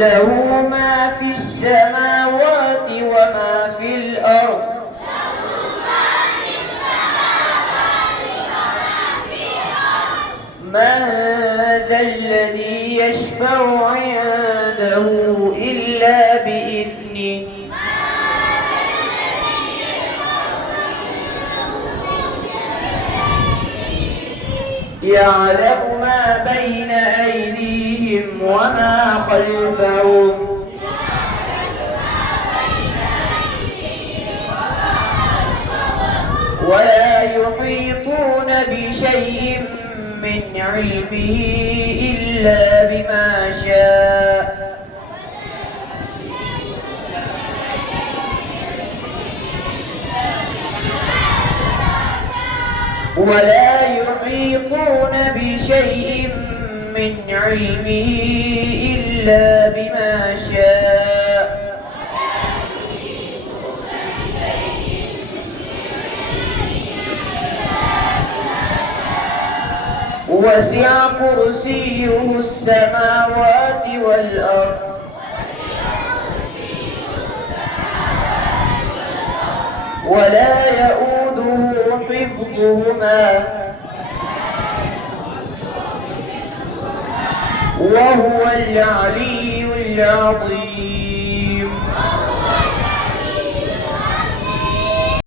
له ما في السماوات وما في الأرض من ذا الذي يشفع عنده إلا بإذنه يعلم ما بين أيديهم وما خلفهم ولا يحيطون بشيء من علمه إلا بما شاء ولا يحيطون بشيء من علمه إلا بما شاء وسع كرسيه السماوات والأرض ولا يؤوده حفظهما وهو العلي العظيم